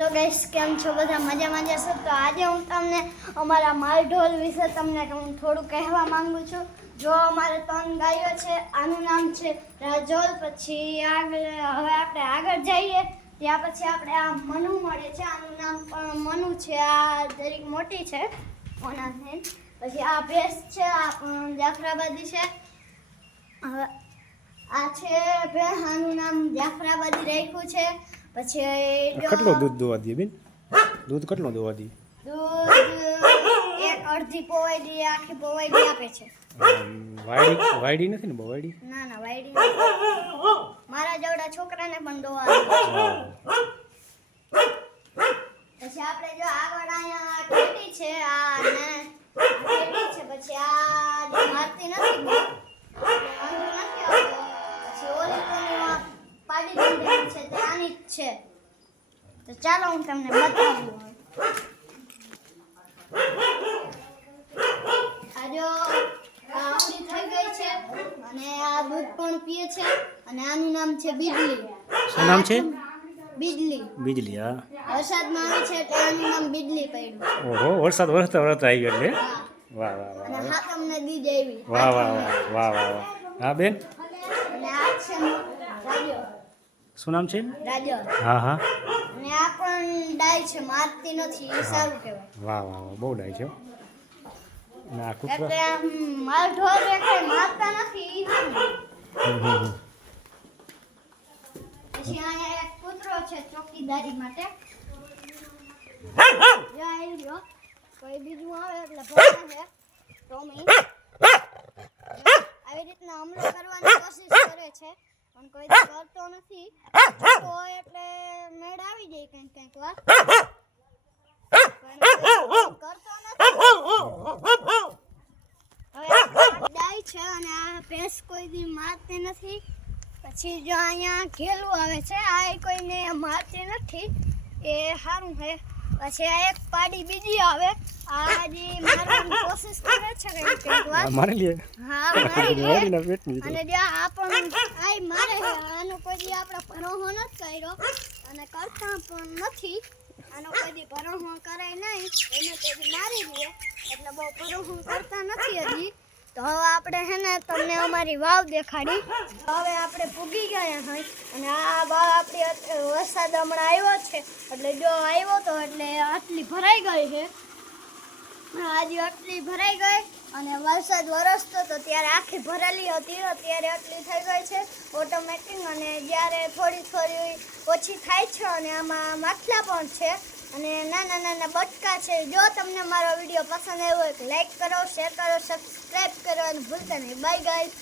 તો ગાઈસ કેમ છો બધા મજામાં જશો। તો આજે હું તમને અમારા માલઢોલ વિશે તમને હું થોડું કહેવા માંગુ છું। જો અમારે 3 ગાયો છે, આનું નામ છે રાજોલ। પછી આગળ હવે આપણે આગળ જઈએ ત્યાં પછી આપણે આ મનુ મળે છે, આનું નામ પણ મનુ છે। આ જરીક મોટી છે ઓનાથી। પછી આ ભેંસ છે, આ પણ જાફરાબાદી છે। હવે આ છે ભેંસ, આનું નામ જાફરાબાદી રાખ્યું છે। પછી કેટલો દૂધ દોવા દે બેન? દૂધ કેટલો દોવા દે? દૂધ એક અડધી પવાઈ આખી પવાઈ આપે છે। વાયડી નથી ને? બહુ વાયડી? ના ના, વાયડી નથી। મારા જેવડા છોકરાને પણ દોવા આપે। પછી આપણે જો આગળ અહીંયા ટેટી છે, આ ટેટી છે। પછી આ મારતી નથી બહુ, વાંધો નથી આવતો। પછી ઓલી કોની પાડી દીધી છે તે આની જ છે। તો ચાલો હું તમને બતાવું। આ જો આવડી થઈ ગઈ છે અને આ દૂધ પણ પીએ છે અને આનું નામ છે બિજલી। શું નામ છે? બિજલી। બીજલી? હા, વરસાદમાં આવી છે એટલે આનું નામ બિજલી પડ્યું। ઓહો, વરસાદ વરસતા આવી ગયો એટલે? વાહ વાહ વાહ, અને હાથમને દી દેવી। વાહ વાહ વાહ વાહ વાહ વાહ। હા બેન, અને આ છે રાજો। શું નામ છે? રાજો। હા હા, અને આ પણ ડાય છે, મારતી નથી, એ સારું કહેવાય। વાહ વાહ વાહ, બહુ ડાય છે હો। અને આ કૂતરા? એટલે માલ ઢોર કઈ મારતા નથી, ઈ સારું। પછી અહીંયા એક કૂતરો છે ચોકીદારી માટે। જો આવી ગયો, કોઈ બીજું આવે એટલે ભોગા છે ટોમી। આવી રીતના હુમલો કરવાની કોશિશ કરે છે પણ કોઈ દી કરતો નથી। છોટો હોય એટલે મેળ આવી જાય કંઈક વાર, પણ કરતો નથી। હવે આ ડાય છે અને આ ભેંસ કોઈ દી મારતી નથી। પછી જો અહીંયા ઘેલું આવે છે, આ કોઈને મારતી નથી, એ સારું છે। પછી આ એક પાડી બીજી આવે, આ જે મારવાની કોશિશ કરે છે કંઈક વાર। મારી લે? હા, મારી લે। વાયડીના પેટની અને જો આ પણ આય મારે છે, આનો કોઈ દી આપણે ભરોહો નથી કર્યો અને કરતા પણ નથી। આનો કોઈ દી ભરોહો કરાય નહીં, એને કોઈ દી મારી લે એટલે બહુ ભરોહો કરતા નથી હજી। તો હવે આપણે છે ને તમને અમારી વાવ દેખાડી। હવે આપણે પૂગી ગયા હોય અને આ વાવ આપણી વરસાદ હમણાં આવ્યો છે એટલે જો આવ્યો તો એટલે આટલી ભરાઈ ગઈ છે। આજે આટલી ભરાઈ ગઈ અને વરસાદ વરસતો તો ત્યારે આખી ભરેલી હતી, અત્યારે આટલી થઈ ગઈ છે ઓટોમેટિક। અને જ્યારે થોડી થોડી ઓછી થાય છે અને આમાં માછલા પણ છે અને નાના નાના બટકા છે। જો તમને મારો વિડીયો પસંદ આવ્યો હોય તો લાઈક કરો, શેર કરો, સબસ્ક્રાઈબ કરવાનું ભૂલતા નહીં। Bye guys.